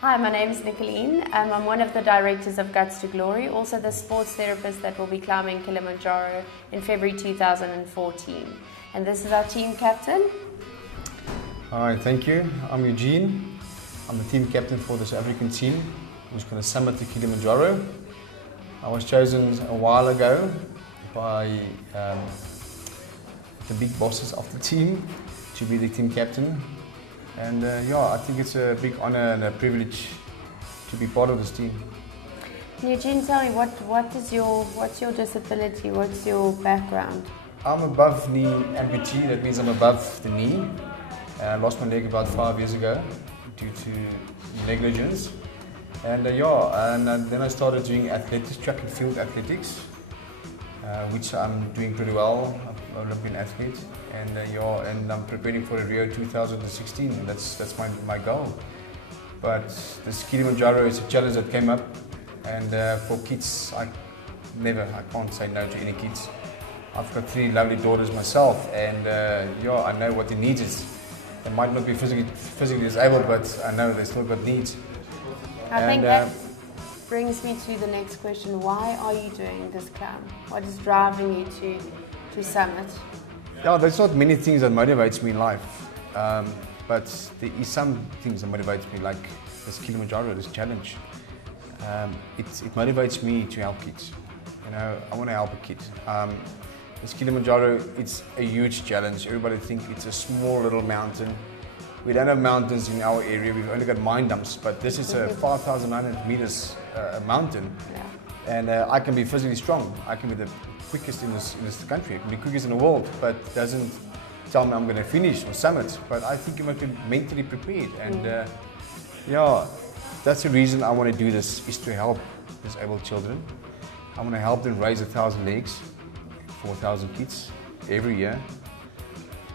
Hi, my name is Nicoline. I'm one of the directors of Guts to Glory, also the sports therapist that will be climbing Kilimanjaro in February 2014. And this is our team captain. Hi, thank you. I'm Eugene. I'm the team captain for the South African team who's going to summit to Kilimanjaro. I was chosen a while ago by the big bosses of the team to be the team captain. And I think it's a big honor and a privilege to be part of this team. Eugene, tell me, what's your disability? What's your background? I'm above knee amputee. That means I'm above the knee. I lost my leg about 5 years ago due to negligence. And then I started doing athletics, track and field athletics, which I'm doing pretty well. I'm an Olympian athlete, and I'm preparing for Rio 2016. And that's my goal. But this Kilimanjaro is a challenge that came up, and for kids, I can't say no to any kids. I've got 3 lovely daughters myself, and I know what the needs is. They might not be physically disabled, but I know they still got needs. I think that brings me to the next question. Why are you doing this climb? What is driving you to summit? Yeah, there's not many things that motivates me in life, but there is some things that motivates me, like this Kilimanjaro, this challenge. It motivates me to help kids. I want to help a kid. This Kilimanjaro, it's a huge challenge. Everybody thinks it's a small little mountain. We don't have mountains in our area. We've only got mine dumps, but this is a 5,900 meters mountain. Yeah. And I can be physically strong. I can be the quickest in this country. I can be the quickest in the world, but doesn't tell me I'm going to finish or summit. But I think you must be mentally prepared. And that's the reason I want to do this, is to help disabled children. I want to help them raise 1,000 legs, 4,000 kids every year.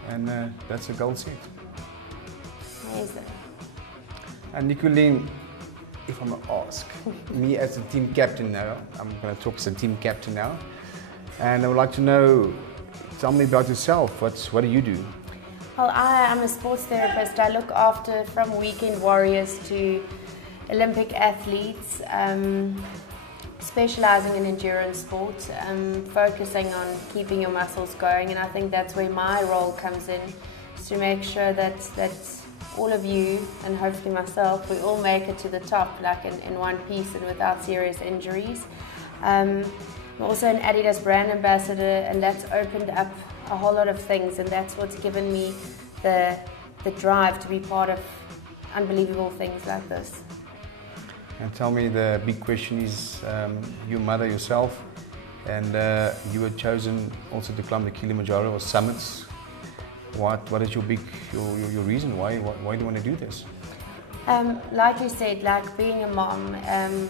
And that's a goal set. Amazing. And Nicoline, if I may ask, me as a team captain now, I'm going to talk as a team captain now, and I would like to know, tell me about yourself. What do you do? Well, I'm a sports therapist. I look after from weekend warriors to Olympic athletes, specializing in endurance sports, focusing on keeping your muscles going, and I think that's where my role comes in, is to make sure that all of you, and hopefully myself, we all make it to the top, like in one piece and without serious injuries. I'm also an Adidas brand ambassador, and that's opened up a whole lot of things, and that's what's given me the drive to be part of unbelievable things like this. And tell me, the big question is, your mother yourself, and you were chosen also to climb the Kilimanjaro or summits. What is your reason? Why do you want to do this? Like you said, like being a mom, and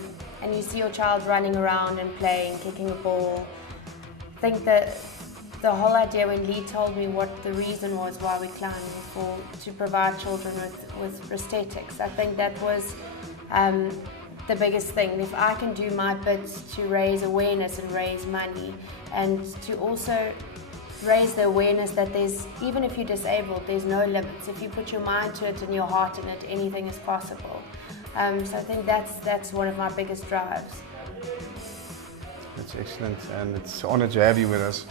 you see your child running around and playing, kicking a ball. I think that the whole idea when Lee told me what the reason was why we climbed, to provide children with prosthetics, I think that was the biggest thing. If I can do my bit to raise awareness and raise money, and to also raise the awareness that even if you're disabled, there's no limits. If you put your mind to it and your heart in it, anything is possible. So I think that's one of my biggest drives. That's excellent, and it's an honor to have you with us.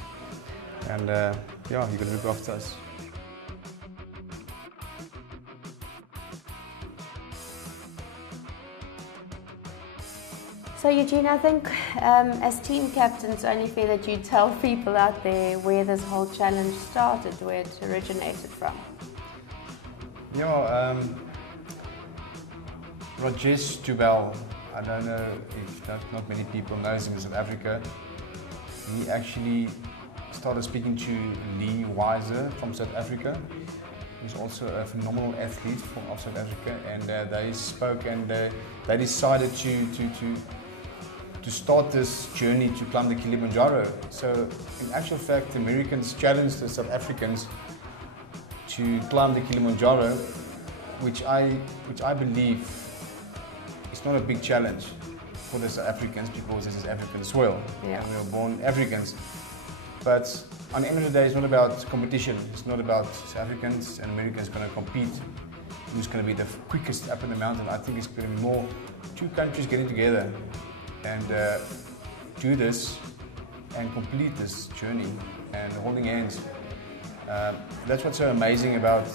And you're going to look after us. So Eugene, I think as team captain, it's only fair that you tell people out there where this whole challenge started, where it originated from. Rajesh Dubel, I don't know if not many people know him in South Africa. He actually started speaking to Lee Weiser from South Africa. He's also a phenomenal athlete from South Africa, and they spoke, and they decided to start this journey to climb the Kilimanjaro. So in actual fact, the Americans challenged the South Africans to climb the Kilimanjaro, which I believe is not a big challenge for the South Africans, because this is African soil. Yeah. And we were born Africans. But on the end of the day, it's not about competition. It's not about South Africans and Americans going to compete. who's going to be the quickest up in the mountain. I think it's going to be more two countries getting together and do this and complete this journey and holding hands. That's what's so amazing about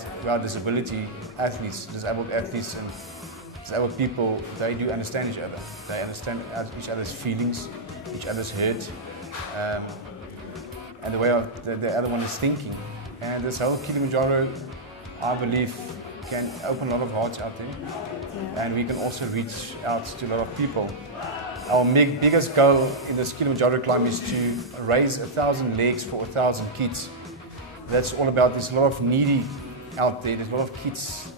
disability athletes, disabled athletes and disabled people. They do understand each other. They understand each other's feelings, each other's hurt, and the way the other one is thinking. And this whole Kilimanjaro, I believe, can open a lot of hearts out there, and we can also reach out to a lot of people. Our biggest goal in this Kilimanjaro climb is to raise 1,000 legs for 1,000 kids. That's all about. There's a lot of needy out there. There's a lot of kids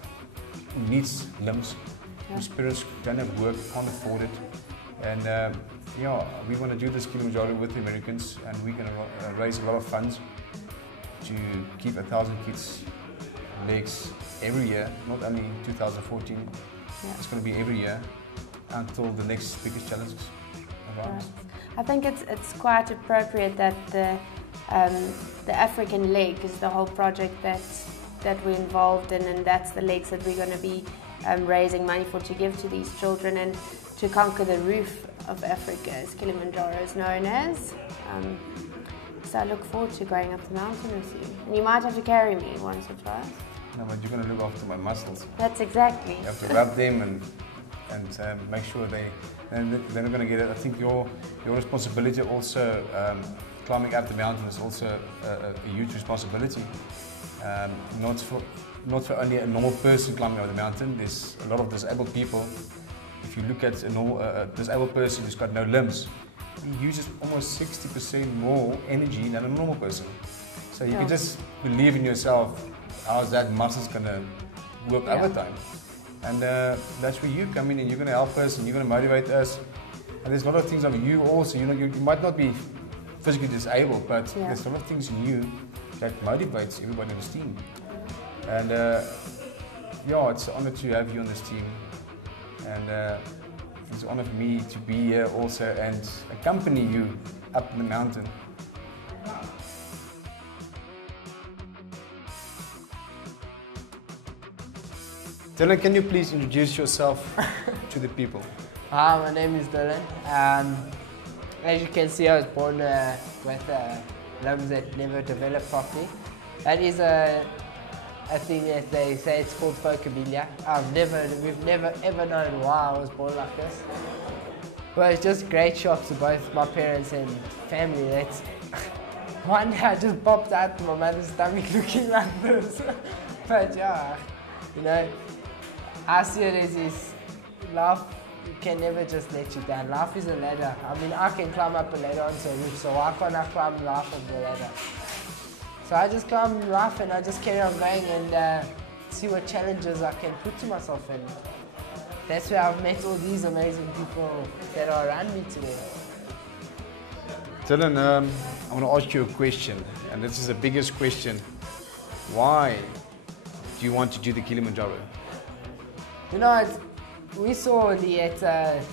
who need limbs, whose parents don't have work, can't afford it, and yeah, we want to do this Kilimanjaro with the Americans, and we're going to raise a lot of funds to keep 1,000 kids' legs every year, not only 2014. It's going to be every year until the next biggest challenges arise. Right. I think it's quite appropriate that the African leg is the whole project that we're involved in, and that's the legs that we're going to be raising money for to give to these children and to conquer the roof of Africa, as Kilimanjaro is known as. So I look forward to going up the mountain with you. And you might have to carry me once or twice. No, but you're going to look after my muscles. That's exactly. You have to rub them and make sure they're not going to get it. I think your responsibility also, climbing up the mountain is also a huge responsibility. Not for only a normal person climbing up the mountain. There's a lot of disabled people. If you look at a disabled person who's got no limbs, he uses almost 60% more energy than a normal person. So you can just believe in yourself. How's that muscle's going to work overtime? And that's where you come in, and you're going to help us, and you're going to motivate us. And there's a lot of things of you also. You know, you might not be physically disabled, but there's a lot of things in you that motivates everybody on this team. And yeah, it's an honor to have you on this team. And it's an honor for me to be here also and accompany you up the mountain. Dylan, can you please introduce yourself to the people? Hi, my name is Dylan. As you can see, I was born with limbs that never developed properly. That is a thing that they say it's called phobia. We've never ever known why I was born like this. But it's just great shock to both my parents and family. That's one day I just popped out of my mother's stomach looking like this. But yeah, you know, I see it as this life can never just let you down. Life is a ladder. I mean, I can climb up a ladder onto a roof, so why can't I climb life up the ladder? So I just climb life and I just carry on going and see what challenges I can put to myself, and that's where I've met all these amazing people that are around me today. Dylan, I want to ask you a question, and this is the biggest question. Why do you want to do the Kilimanjaro? You know, we saw Liette,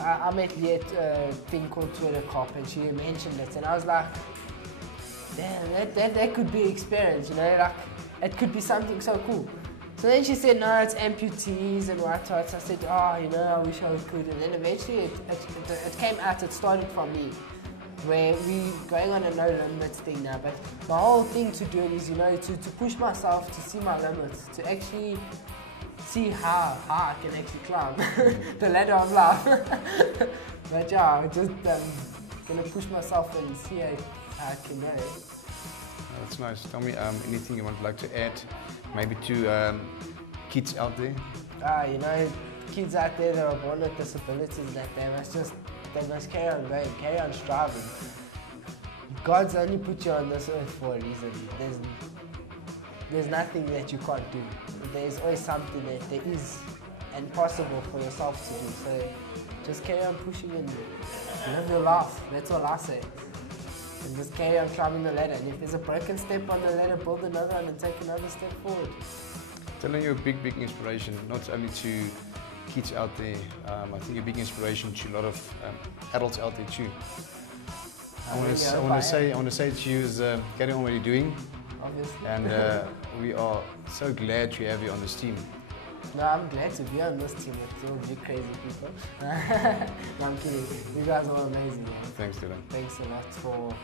I met Liette a thing called Twitter Cop, and she mentioned it, and I was like, damn, that could be experience, you know, like, it could be something so cool. So then she said, no, it's amputees and whatnot. I said, oh, you know, I wish I could. And then eventually it came out, it started from me, where we going on a no limits thing now. But the whole thing to do it is, you know, to push myself, to see my limits, to actually see how I can actually climb the ladder of life. But yeah, I'm just gonna push myself and see how I can go. That's nice. Tell me anything you would like to add, maybe to kids out there? You know, kids out there that are born with disabilities, that they must carry on going, carry on striving. God's only put you on this earth for a reason. There's nothing that you can't do. There's always something that there is and possible for yourself to do. So just carry on pushing and live your life. That's all I say. And just carry on climbing the ladder. And if there's a broken step on the ladder, build another one and take another step forward. Telling you a big inspiration, not only to kids out there, I think a big inspiration to a lot of adults out there too. I want to say to you is carry on what you're doing. Obviously. And we are so glad to have you on this team. No, I'm glad to be on this team with all you crazy people. No, I'm kidding. You guys are amazing, man. Thanks, Dylan. Thanks a lot for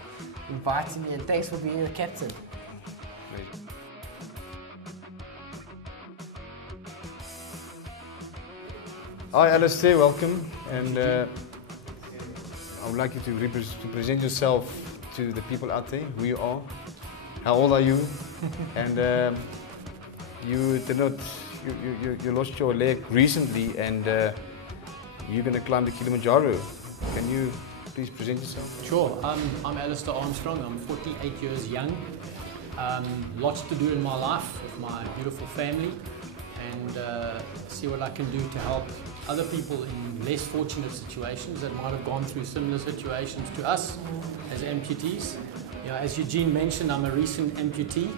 inviting me and thanks for being the captain. Hi, Alistair, welcome. And I would like you to present yourself to the people out there, who you are, how old are you, and you did not, you lost your leg recently, and you're going to climb the Kilimanjaro. Can you please present yourself? Sure. I'm Alistair Armstrong. I'm 48 years young. Lots to do in my life with my beautiful family, and see what I can do to help other people in less fortunate situations that might have gone through similar situations to us as amputees. You know, as Eugene mentioned, I'm a recent amputee.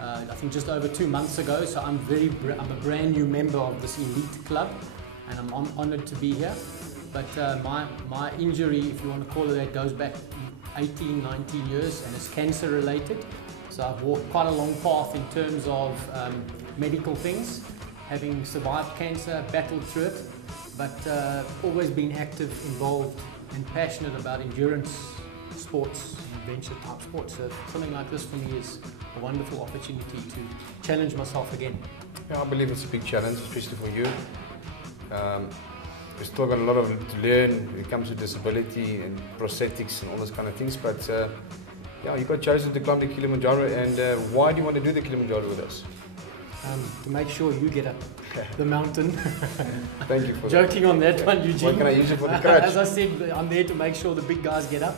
I think just over 2 months ago, so I'm a brand new member of this elite club, and I'm honoured to be here. But my injury, if you want to call it that, goes back 18, 19 years, and it's cancer related. So I've walked quite a long path in terms of medical things, having survived cancer, battled through it, but always been active, involved, and passionate about endurance sports, adventure type sports. So something like this for me is a wonderful opportunity to challenge myself again. Yeah, I believe it's a big challenge, especially for you. We've still got a lot to learn when it comes to disability and prosthetics and all those kind of things, but yeah, you got chosen to climb the Kilimanjaro, and why do you want to do the Kilimanjaro with us? To make sure you get up the mountain. Thank you for Joking on that one, Eugene. What can I use it for the crutch? As I said, I'm there to make sure the big guys get up.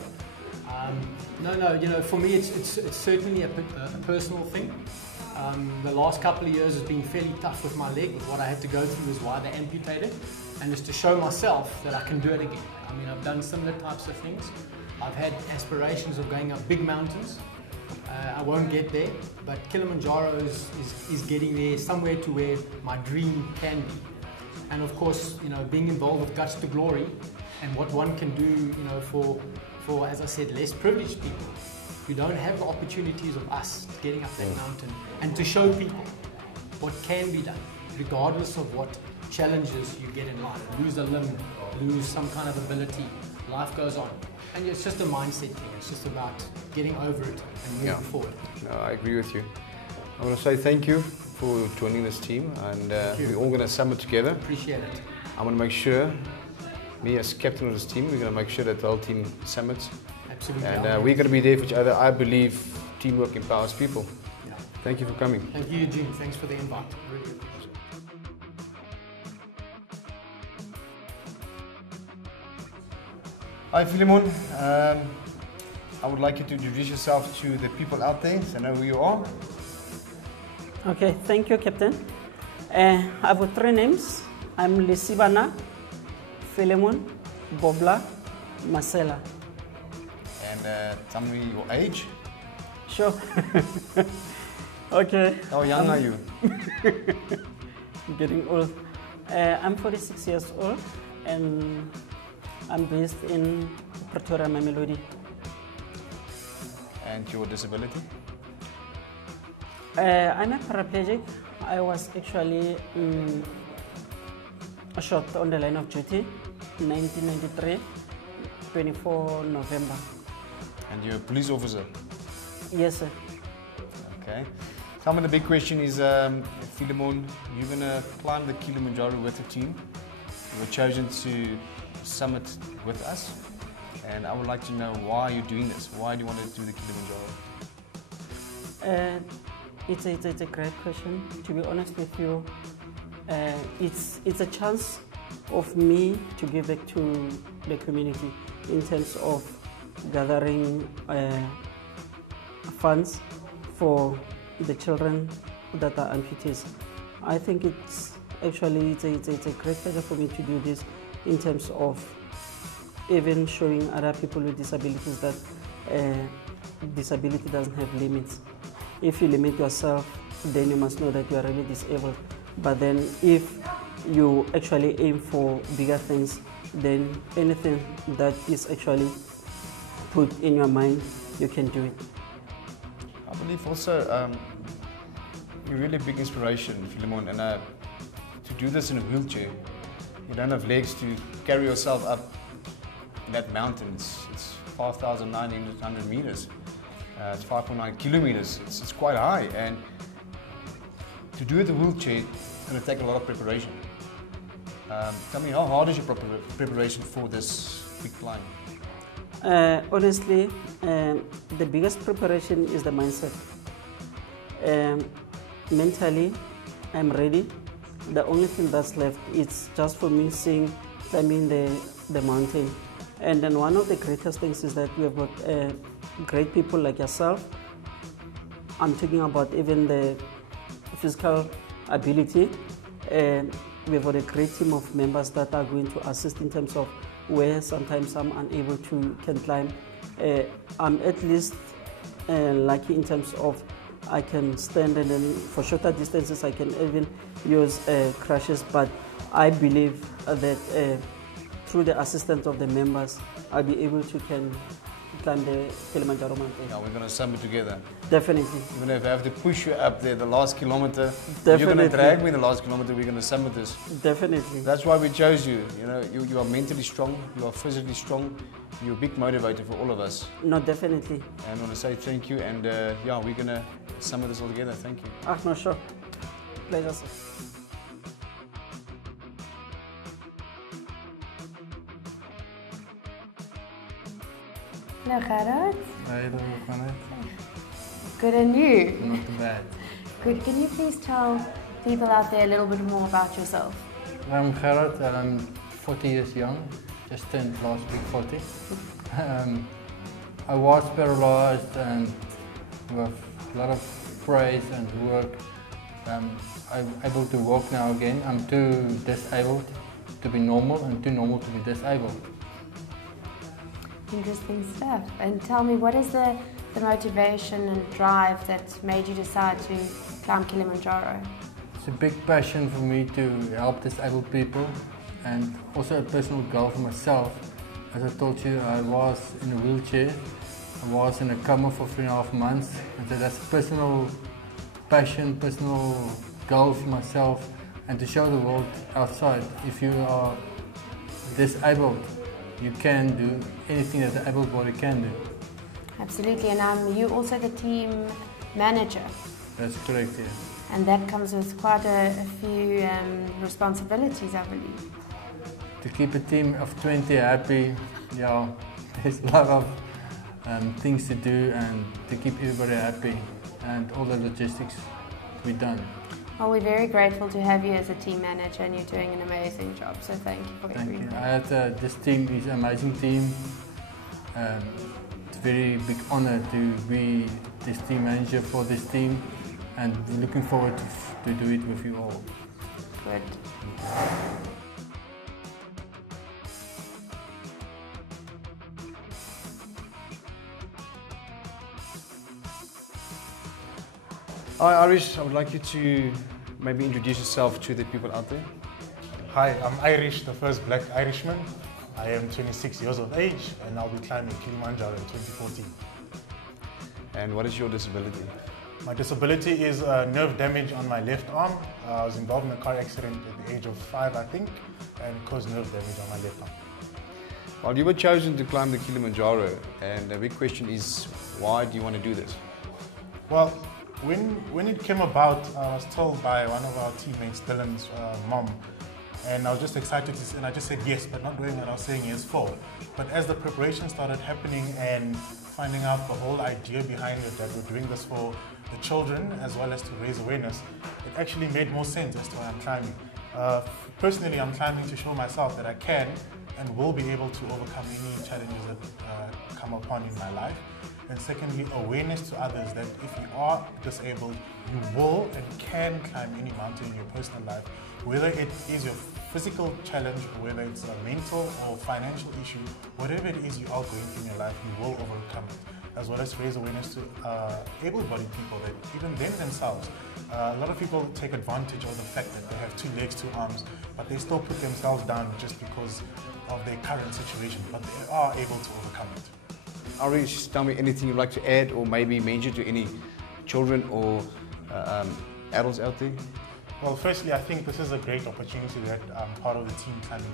No, you know, for me it's certainly a personal thing. The last couple of years has been fairly tough with my leg, with what I had to go through is why they amputated, and it's to show myself that I can do it again. I mean, I've done similar types of things. I've had aspirations of going up big mountains. I won't get there, but Kilimanjaro is getting there, somewhere to where my dream can be. And of course, you know, being involved with Guts to Glory and what one can do, you know, for as I said, less privileged people who don't have the opportunities of us getting up that mountain, and to show people what can be done, regardless of what challenges you get in life. Lose a limb, lose some kind of ability, life goes on. And it's just a mindset thing. It's just about getting over it and moving forward. No, I agree with you. I want to say thank you for joining this team, and we're all going to summit together. Appreciate it. I'm going to make sure, me as captain of this team, we're going to make sure that the whole team summits. Absolutely. And we're going to be there for each other. I believe teamwork empowers people. Yeah. Thank you for coming. Thank you, Eugene. Thanks for the invite. Really appreciate it. Hi Philemon, I would like you to introduce yourself to the people out there, so know who you are. Okay, thank you, Captain. I've got 3 names. I'm Lisibana, Philemon, Bobla, Marcela. And tell me your age. Sure. Okay. How young are you? Getting old. I'm 46 years old, and I'm based in Pretoria, Mamelodi. And your disability? I'm a paraplegic. I was actually shot on the line of duty in 1993, 24 November. And you're a police officer? Yes, sir. Okay. Tell me, the big question is, Philemon, you're going to climb the Kilimanjaro with the team. You were chosen to summit with us, and I would like to know why you're doing this. Why do you want to do the Kilimanjaro? It's a great question. To be honest with you, it's a chance of me to give back to the community in terms of gathering funds for the children that are amputees. I think it's a great pleasure for me to do this, in terms of even showing other people with disabilities that disability doesn't have limits. If you limit yourself, then you must know that you are really disabled. But then if you actually aim for bigger things, then anything that is actually put in your mind, you can do it. I believe also you're really a big inspiration, Philemon, and to do this in a wheelchair, you don't have legs to carry yourself up that mountain. It's 5,900 meters. It's 5.9 kilometers. It's quite high, and to do it in a wheelchair, it's going to take a lot of preparation. Tell me, how hard is your preparation for this big climb? Honestly, the biggest preparation is the mindset. Mentally, I'm ready. The only thing that's left is just for me climbing the mountain. And then one of the greatest things is that we have got great people like yourself. I'm talking about even the physical ability. We've got a great team of members that are going to assist in terms of where sometimes I'm unable to can climb. I'm at least lucky in terms of I can stand, and then for shorter distances I can even use crutches, but I believe that through the assistance of the members I'll be able to climb the Kilimanjaro mountain. Yeah, we're going to summit together. Definitely. Even if I have to push you up there the last kilometer, Definitely. you're going to drag me the last kilometer, we're going to summit this. Definitely. That's why we chose you. You know, you are mentally strong, you are physically strong, you're a big motivator for all of us. No, definitely. And I want to say thank you, and yeah, we're going to summit this all together. Thank you. No, sure. Pleasure, sir. Hello, Gerard. Hey, hello, Good, and you? not too bad. Good. Can you please tell people out there a little bit more about yourself? I'm Gerard and I'm 40 years young, just turned last week 40. I was paralyzed, and with a lot of praise and work, I'm able to walk now again. I'm too disabled to be normal and too normal to be disabled. Interesting stuff. And tell me, what is the motivation and drive that made you decide to climb Kilimanjaro? It's a big passion for me to help disabled people, and also a personal goal for myself. As I told you, I was in a wheelchair. I was in a coma for 3.5 months, and so that's a personal passion, personal goal for myself, and to show the world outside, if you are disabled, you can do anything that the able body can do. Absolutely. And you're also the team manager. That's correct, yeah. And that comes with quite a few responsibilities, I believe. To keep a team of 20 happy, yeah, there's a lot of things to do, and to keep everybody happy, and all the logistics to be done. Well, we're very grateful to have you as a team manager, and you're doing an amazing job, so thank you for everything. Thank you. I had, this team is an amazing team. It's a very big honor to be this team manager for this team, and looking forward to do it with you all. Good. Hi Irish, I would like you to maybe introduce yourself to the people out there. Hi, I'm Irish, the first black Irishman. I am 26 years of age, and I'll be climbing Kilimanjaro in 2014. And what is your disability? My disability is nerve damage on my left arm. I was involved in a car accident at the age of 5, I think, and caused nerve damage on my left arm. Well, you were chosen to climb the Kilimanjaro, and the big question is, why do you want to do this? Well, when it came about, I was told by one of our teammates, Dylan's mom, and I was just excited and I just said yes, but not knowing what I was saying yes for. But as the preparation started happening and finding out the whole idea behind it, that we're doing this for the children as well as to raise awareness, it actually made more sense as to why I'm climbing. Personally, I'm climbing to show myself that I can and will be able to overcome any challenges that come upon in my life. And secondly, awareness to others that if you are disabled, you will and can climb any mountain in your personal life, whether it is your physical challenge, or whether it's a mental or financial issue, whatever it is you are going through in your life, you will overcome it. As well as raise awareness to able-bodied people that even themselves, a lot of people take advantage of the fact that they have 2 legs, 2 arms, but they still put themselves down just because of their current situation, but they are able to overcome it. Irish, tell me anything you'd like to add or maybe mention to any children or adults out there? Well, firstly, I think this is a great opportunity that I'm part of the team climbing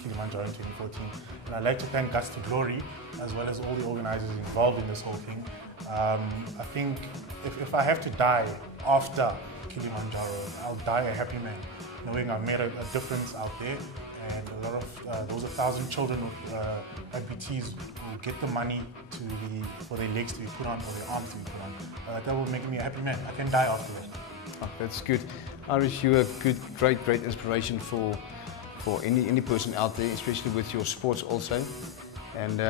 Kilimanjaro in 2014. And I'd like to thank Guts to Glory, as well as all the organizers involved in this whole thing. I think if I have to die after Kilimanjaro, I'll die a happy man, knowing I've made a difference out there. And a lot of those 1,000 children with amputees will get the money for their legs to be put on or their arms to be put on. That will make me a happy man. I can die after that. Oh, that's good. Irish, you're a great inspiration for any person out there, especially with your sports also. And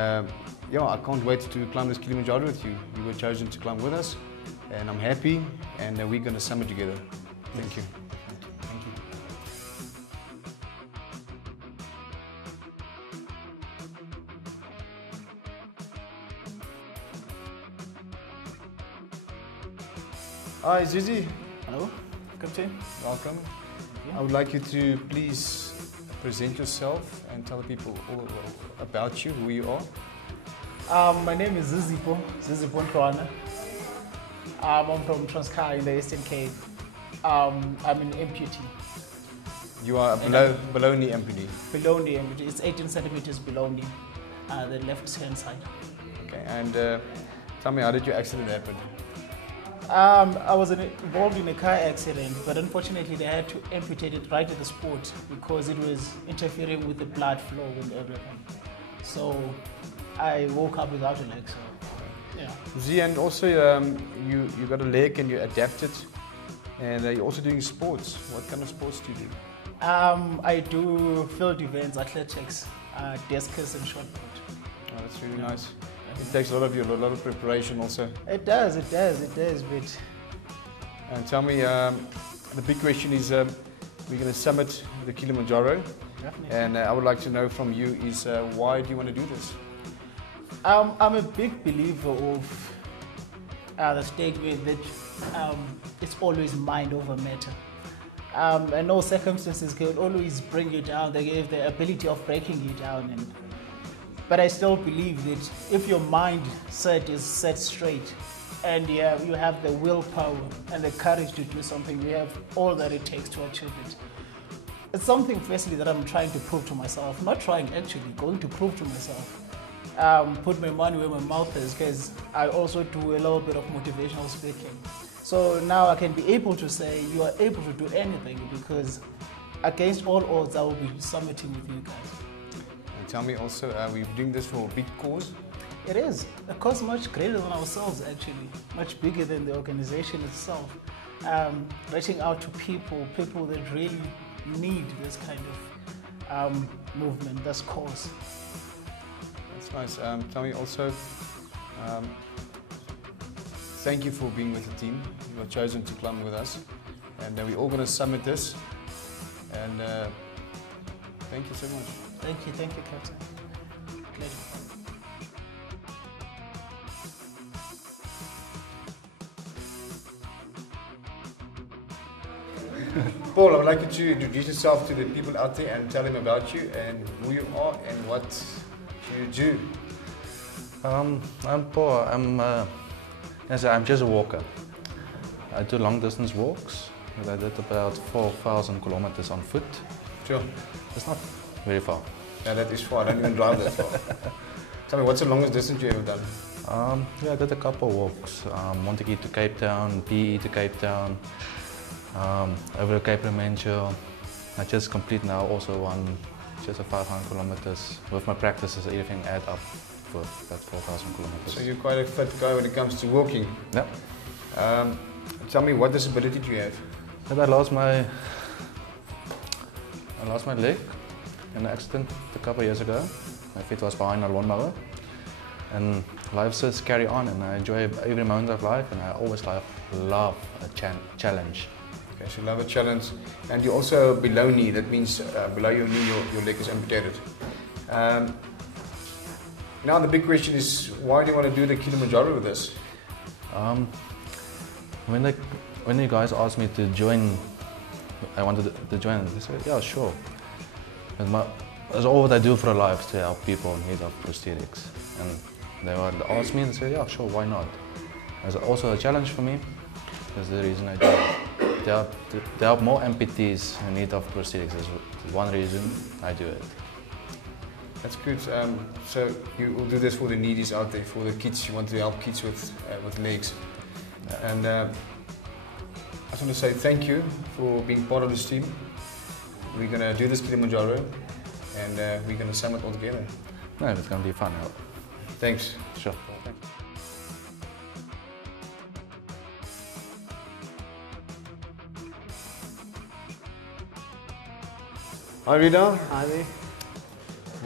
yeah, I can't wait to climb this Kilimanjaro with you. You were chosen to climb with us, and I'm happy, and we're going to summit together. Thank you. Thank you. Hi, Zizi. Hello, Captain. Welcome. I would like you to please present yourself and tell the people all about you, who you are. My name is Zipo Ntwana. I'm from Transkei in the Eastern Cape. I'm an amputee. You are below knee amputee. Below knee amputee. It's 18 centimeters below knee, the left hand side. Okay, and tell me, how did your accident happen? I was involved in a car accident, but unfortunately they had to amputate it right at the spot because it was interfering with the blood flow and everything. So I woke up without a leg. So yeah. Z, and also you got a leg and you adapted, and you're also doing sports. What kind of sports do you do? I do field events, athletics, discus and shot put. Oh, that's really nice. It takes a lot of preparation also. It does, but... And tell me, the big question is, we're going to summit the Kilimanjaro. Definitely. And I would like to know from you is, why do you want to do this? I'm a big believer of the statement that it's always mind over matter. I know circumstances can always bring you down. They have the ability of breaking you down. But I still believe that if your mindset is set straight and you have the willpower and the courage to do something, you have all that it takes to achieve it. It's something, firstly, that I'm trying to prove to myself. Not trying, actually, going to prove to myself. Put my money where my mouth is, because I also do a little bit of motivational speaking. So now I can be able to say you are able to do anything, because against all odds I will be summiting with you guys. Tell me also, we're doing this for a big cause? It is. A cause much greater than ourselves, actually. Much bigger than the organization itself. Reaching out to people that really need this kind of movement, this cause. That's nice. Tell me also, thank you for being with the team. You were chosen to climb with us. And we're all going to summit this. And thank you so much. Thank you, Captain. Pleasure. Paul, I would like you to introduce yourself to the people out there and tell them about you and who you are and what you do. I'm Paul. I'm just a walker. I do long distance walks. I did about 4,000 kilometers on foot. Sure. It's not very far. Yeah, that is far. I don't even drive that far. Tell me, what's the longest distance you ever done? I did a couple of walks. Montague to Cape Town, PE to Cape Town, over the Cape Kilimanjaro. I just complete now also just a 500 kilometers. With my practices, everything add up for that 4,000 kilometers. So you're quite a fit guy when it comes to walking. Yeah. Tell me, what disability do you have? I lost my leg in an accident a couple of years ago. My feet was behind a lawnmower, and life just carry on, and I enjoy every moment of life, and I always love a challenge. Okay, so you love a challenge, and you're also below knee. That means below your knee, your leg is amputated. Now the big question is, why do you want to do the Kilimanjaro with us? When you guys asked me to join, I wanted to join. They said, yeah, sure. That's all what I do for a life, to help people in need of prosthetics. And they asked me and they said, yeah, sure, why not? It's also a challenge for me. That's the reason I do it. there are more amputees in need of prosthetics. That's one reason I do it. That's good. So you will do this for the needies out there, for the kids. You want to help kids with legs. And I just want to say thank you for being part of this team. We're going to do this Kilimanjaro, and we're going to summit all together. No, it's going to be fun. Thanks. Sure. Hi Rita. Hi there.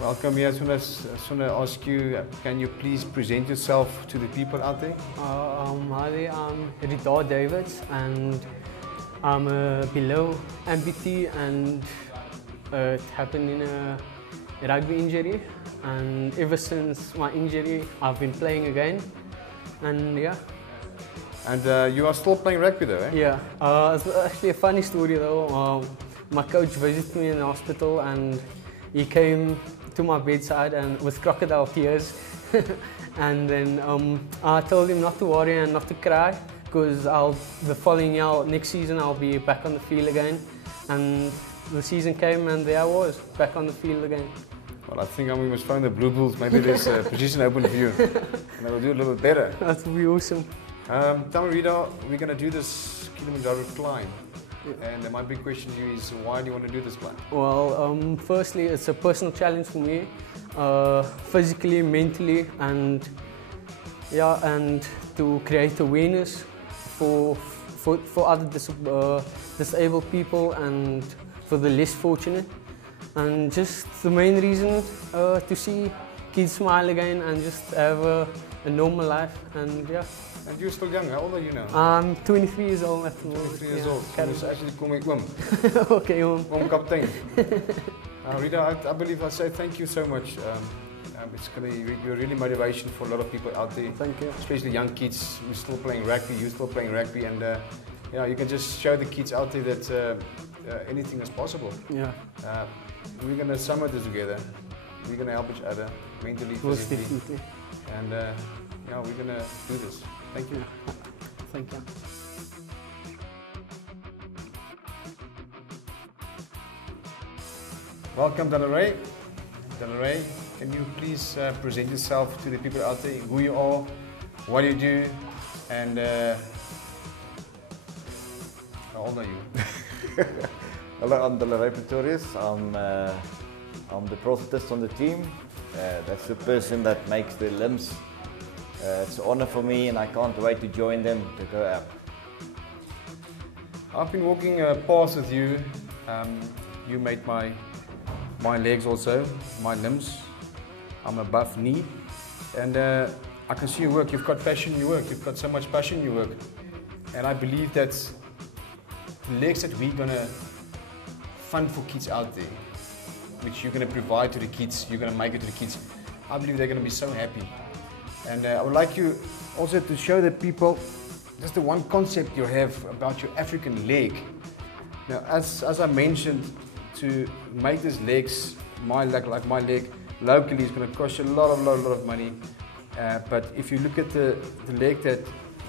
Welcome here. I just want to ask you, can you please present yourself to the people out there? Hi there, I'm Rita Davids and I'm a below amputee, and it happened in a rugby injury, and ever since my injury I've been playing again, and yeah. And you are still playing rugby though, eh? Yeah, it's actually a funny story though. My coach visited me in the hospital and he came to my bedside and with crocodile tears and then I told him not to worry and not to cry, because the following year, next season, I'll be back on the field again. And the season came and there I was, back on the field again. Well, I think we must find the Blue Bulls. Maybe there's a position open for you, and I will do a little bit better. That would be awesome. Tell me, Rita, we're going to do this Kilimanjaro climb. And my big question to you is, why do you want to do this climb? Well, firstly, it's a personal challenge for me, physically, mentally, and yeah, and to create awareness for other disabled people and for the less fortunate. And just the main reason to see kids smile again and just have a normal life, and yeah. And you're still young. How old are you now? I'm 23 years old at the moment. 23 years old. So actually call me Oom. Okay, Oom. Oom Kaptein. Rita, I believe I say thank you so much. It's going to be really motivation for a lot of people out there. Thank you. Especially young kids who are still playing rugby. You're still playing rugby, and you know, you can just show the kids out there that anything is possible. Yeah. We're going to summit this together. We're going to help each other mentally, physically, and yeah, we're going to do this. Thank you. Thank you. Welcome, Delaray. Delaray, can you please present yourself to the people out there, who you are, what you do, and how old are you? Hello, I'm Delaray Pretorius. I'm the prosthetist on the team. That's the person that makes the limbs. It's an honor for me, and I can't wait to join them to go up. I've been walking past with you. You made my legs also, my limbs. I'm a buff knee, and I can see your work. You've got passion in your work. You've got so much passion in your work, and I believe that the legs that we're gonna fund for kids out there, which you're gonna provide to the kids, you're gonna make it to the kids. I believe they're gonna be so happy. And I would like you also to show the people just the one concept you have about your African leg. Now, as I mentioned, to make these legs, like my leg, locally is going to cost you a lot of money. But if you look at the leg that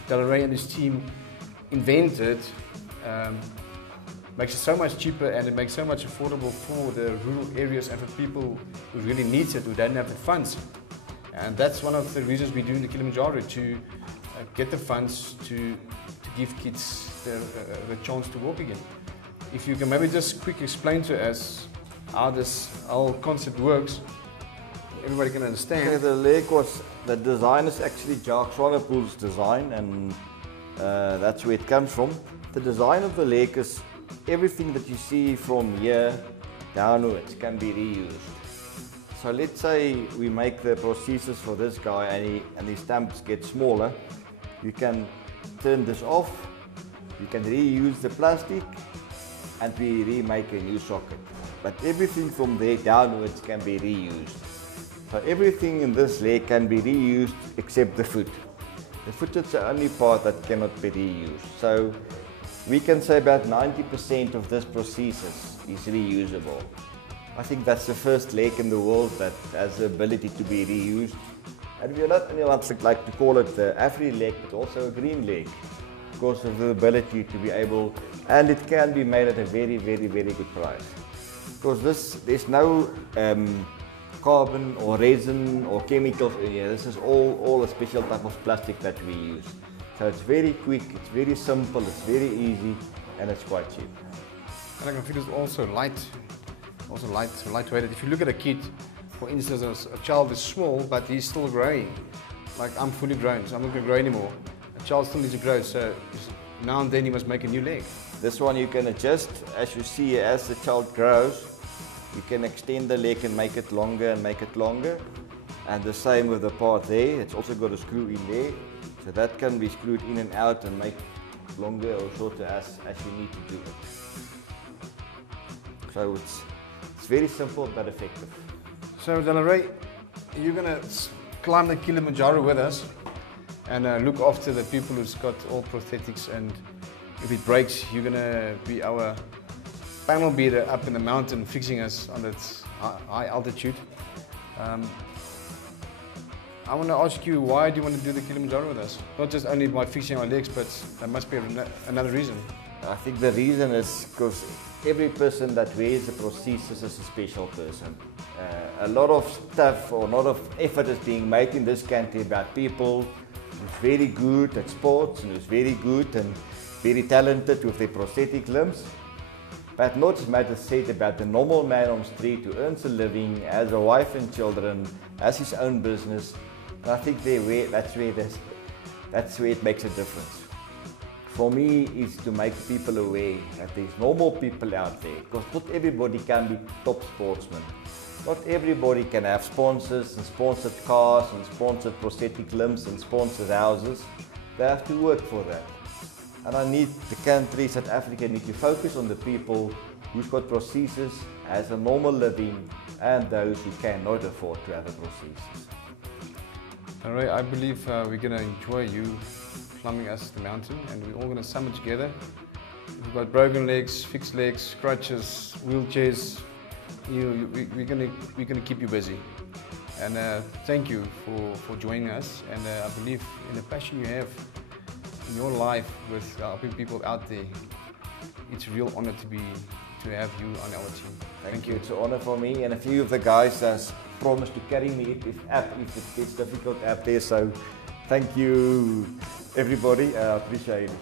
Delaray and his team invented, makes it so much cheaper, and it makes so much affordable for the rural areas and for people who really need it, who don't have the funds. And that's one of the reasons we're doing the Kilimanjaro, to get the funds to give kids the chance to walk again. If you can maybe just quickly explain to us how this whole concept works, everybody can understand. Okay, the design is actually Jacques Swanepoel's design, and that's where it comes from. The design of the leg is everything that you see from here downwards can be reused. So let's say we make the prosthesis for this guy and his stumps get smaller. You can turn this off, you can reuse the plastic, and we remake a new socket. But everything from there downwards can be reused. So everything in this leg can be reused except the foot. The foot is the only part that cannot be reused. So we can say about 90% of this prosthesis is reusable. I think that's the first leg in the world that has the ability to be reused. And we are not only like to call it the Afri leg, but also a green leg. because of the ability to be able, and it can be made at a very, very, very good price. Because there's no carbon or resin or chemicals in here. This is all a special type of plastic that we use. So it's very quick, it's very simple, it's very easy, and it's quite cheap. And I can feel it's also lightweighted. If you look at a kid, for instance, a child is small, but he's still growing. Like I'm fully grown, so I'm not going to grow anymore. A child still needs to grow, so now and then he must make a new leg. This one you can adjust, as you see, as the child grows, you can extend the leg and make it longer and make it longer. And the same with the part there, it's also got a screw in there. So that can be screwed in and out and make longer or shorter as you need to do it. So it's very simple but effective. So Delaray, you're going to climb the Kilimanjaro with us and look after the people who's got all prosthetics, and if it breaks, you're going to be our panel beater up in the mountain fixing us on that high altitude. I want to ask you, why do you want to do the Kilimanjaro with us? Not just only by fixing our legs, but there must be another reason. I think the reason is because every person that wears a prosthesis is a special person. A lot of stuff or a lot of effort is being made in this country about people who's very good at sports and who's very good and very talented with their prosthetic limbs. But not as much is said about the normal man on the street who earns a living, has a wife and children, has his own business. And I think that's where it makes a difference. For me, is to make people aware that there's normal people out there, because not everybody can be top sportsmen. Not everybody can have sponsors and sponsored cars and sponsored prosthetic limbs and sponsored houses. They have to work for that. And I need the country, South Africa, need to focus on the people who've got prosthesis, has a normal living, and those who cannot afford to have a prosthesis. All right, I believe we're going to enjoy you climbing us the mountain, and we're all going to summit together. We've got broken legs, fixed legs, crutches, wheelchairs. We're going to keep you busy. And thank you for joining us. And I believe in the passion you have in your life with helping people out there, it's a real honor to have you on our team. Thank you. It's an honor for me, and a few of the guys has promised to carry me if it gets difficult out there. So thank you, everybody. I appreciate it.